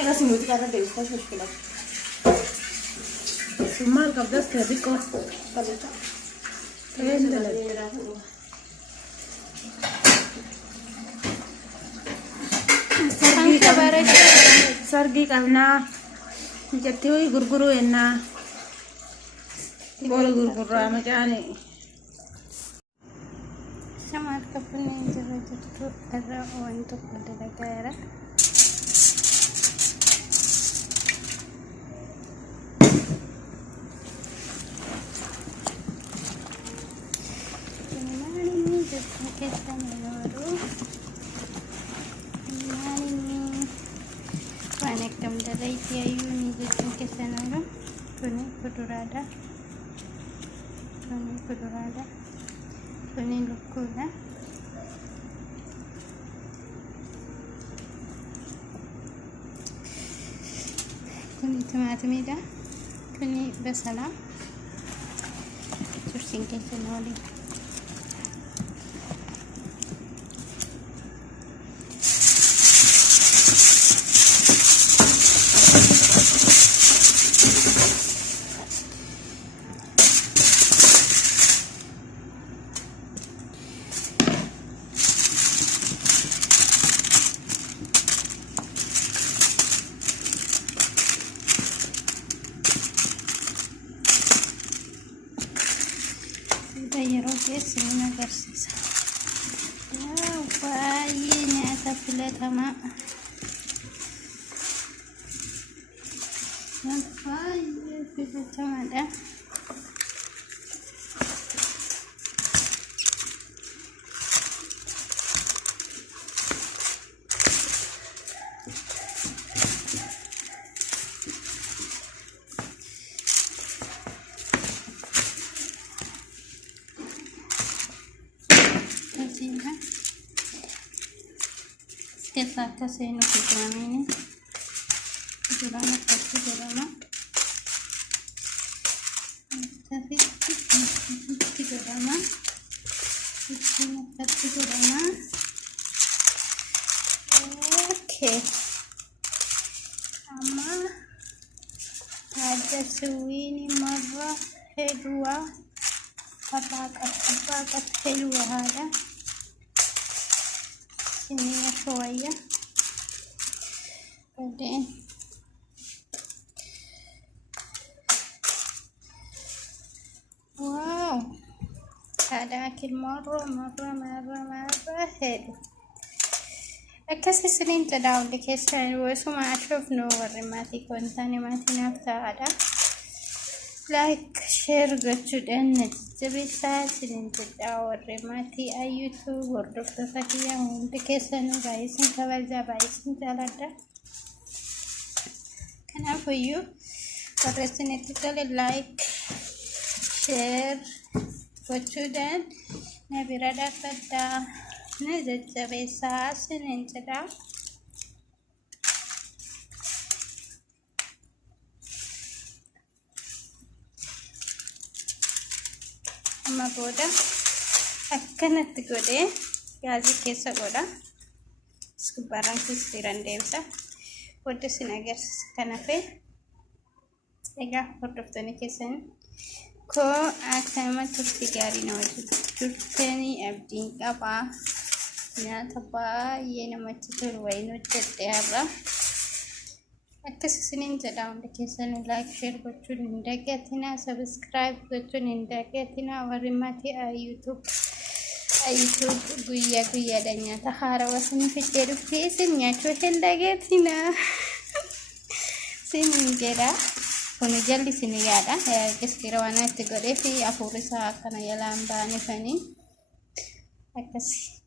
أنا سمعت كلام ده مش مشكلة. ثم القبضة تبيكو طلعت. sargi qabna jettee way gurguruu ennaa bola gurguraa macaane Sama kapalnya itu ada untuk daerah. Ini juga kita baru. Ini banyak kembali tiayu ini juga kita baru. Ini kudurada. Ini lukuna. Ini tomato mida. Ini basala. Terusing kita noli. Yeroo keessatti agarsiisa. Baay'ee nyaata filatamaa. Baay'ee filatamaadha. Kita seno kita ini drama pasti drama tapi drama ini pasti drama oke ama ada suwini marah kedua apa kedua ada ini شوية بعدين واو هذا أكل مرة حلو أكسر سنين تداول لكيسان وسمع أشوف نور ما تكون ثاني ما تنافتا هذا لايك شير قد أن تبي سنين تداول رماتي أيوتيوب وردف تسكيا هم لكيسان بايسن كبرجا بايسن تلادا كان أفيو ورسني تكلي لايك شير وتشودن نبي ردا كدا نزت تبي سنين تداول amma booda akkanatti godhee gaazii keessa godha iskubaaraan keessatti deemsa booda sin agarsiisa kan hafe egaa hordoftoonni keessan koo akkama turtii gaarii nama turtanii abdiin qabaa nyaata baay'ee namatti tolu wayiin hojjedhe har'a akkasisiniin jedha hundi keessan like share gochuun hin dagatinaa subscribe gochuun hin dagatinaa warri maatii YouTube guyyaa nyaata haarawaa isiniif fidee dhufee isin nyaachuu hin dagatinaa isiniin jedha kun jalli isin yaada qisqira waan itti godhee fi afuurri isaa akkana jalaan baanifanii akkasii